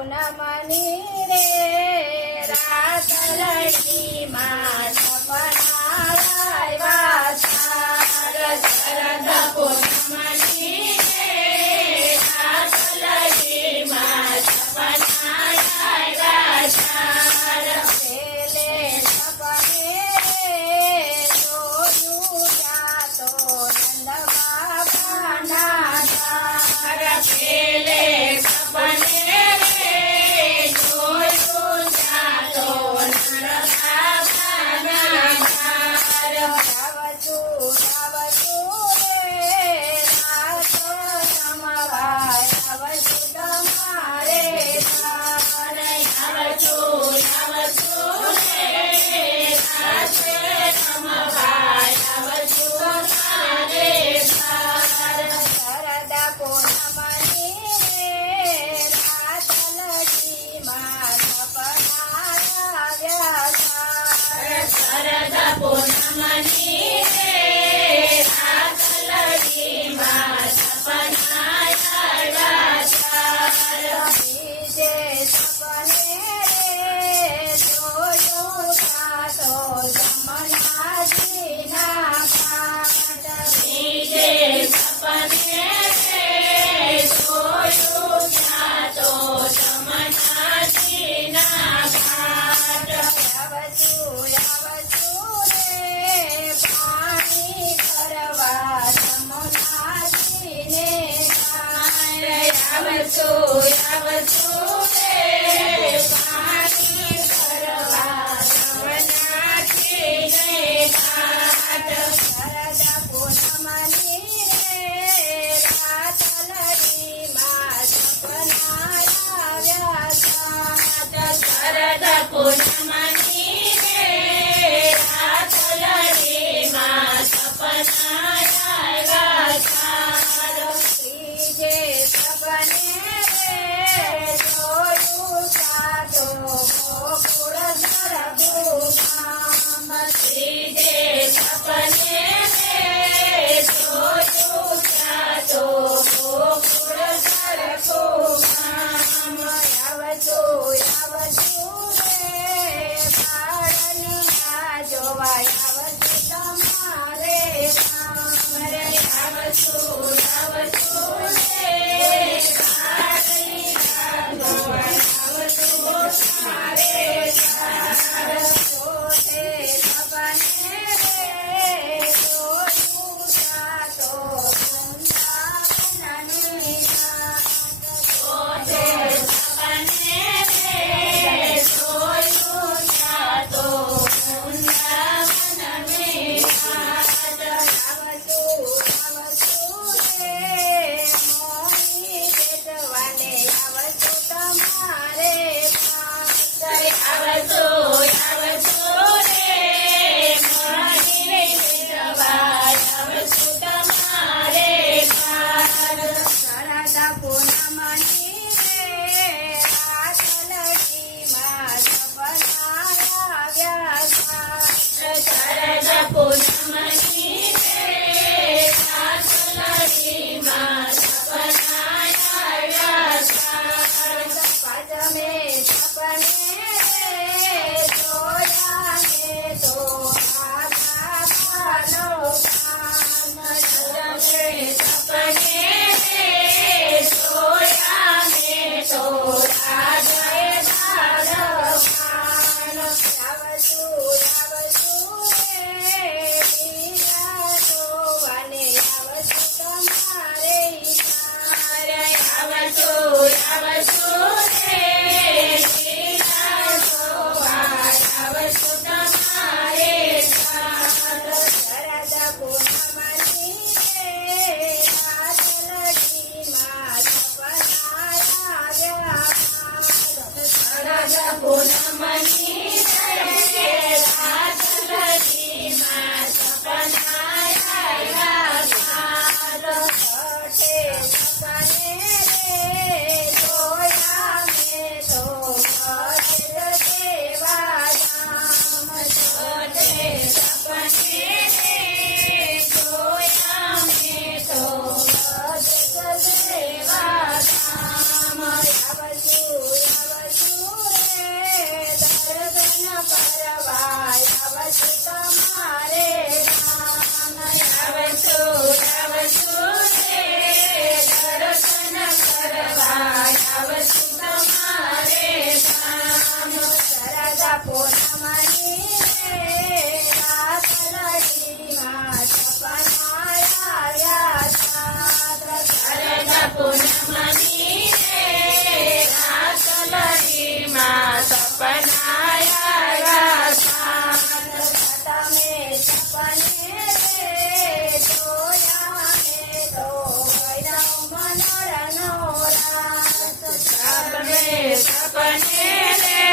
પૂનમની રે રાત લડકી માં સપના આવ્યા શરદ પૂનમની રે રાત લડકી માં સપના આવ્યા પેલે સપને રે જોયું જાતો નંદ બાબાના ધાર પેલે સપને રે જોયું જાતો નંદ બાબાના ધાર આવતું રે રાત સમવાય આવતું તમારે ધાર આવતું રે રાત સમવાય આવતું તમારે ધાર શરદ પૂનમની રે રાત લડકી માં સપના આવ્યા શરદ પૂનમની રે રાત લડકી માં સપના આવ્યા બીજે સપને રે જોયું જાતો જમનાજીના ઘાટ બીજે સપને રે જોયું જાતો જમનાજીના ઘાટ આવતું રે પાણી ભરવા જમનાજીને ઘાટ આવતું રે પાણી ભરવા જમનાજીને ઘાટ શરદ પૂનમની રે રાત લડી માં સપના આવ્યા શરદ પૂનમની રે રાત લડી માં સપના આવ્યા ત્રીજે સપને રે જોયું જાતો ગોકુળ સરભુધામ ત્રીજે સપને રે જોયું જાતો ગોકુળ સરભુધામ આવતું રે બાળનના જોવાય આવતું તમારે આવતું રે બાળનના જોવાય આવતું તમારે ચોથે સપને રે જોયું જાતો વૃંદાવનની ઘાટ ચોથે સપને રે જોયું જાતો વૃંદાવનની ઘાટ આવતું રે મોહી બેટવાને આવતું તમારે ઘાટ આવતું રે મોહી બેટવા આવતું તમારે ઘાટ શરદ પૂનમની રે રાત લડી માં સપના આવ્યા શરદ પૂનમની રે રાત લડી માં સપના આવ્યા પાંચમે સપને રે જોયા ને તો આધા પાનો કાન પાંચમે સપને રે જોયા ને તો આધા પાનો કાન આવતું રે બીજા જોવાને આવતું તમારે આવતું રે બીજા જોવા આવતું તમારે શરદ પૂનમની રે રાત લડી માં સપના આવ્યા પૂનમની રે રાત લડીમાં સપના આવ્યા હતા. શારદા પૂનમની રે રાત લડીમાં સપના આવ્યા હતા. તમે સપને રે જોયા મેં તો વૈરવ મનોરનો રાત. આપણે સપને રે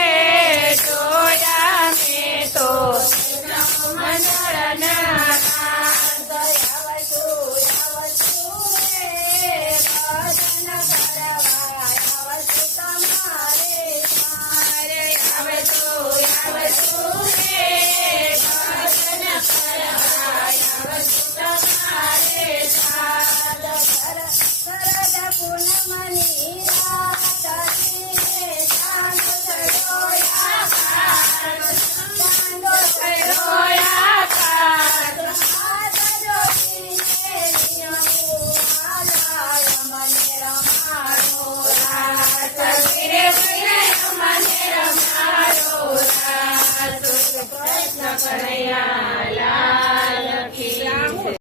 જોયા મેં તો મંગળના રાત. આવશું રે ભજન કરવા આવશું તમારે મારે આવશું રે ભજન કરવા આવશું તમારે સાથ. શરદ પૂનમની રાત રે ચાંદ ચડ્યો આકાશ. ચાંદો ચડ્યો રોયા કાઢ હાથ જોડીને નિયમું આલાય મને રમાડો રાત વીરે વીરે મને રમાડો રાત. કૃષ્ણ કનૈયા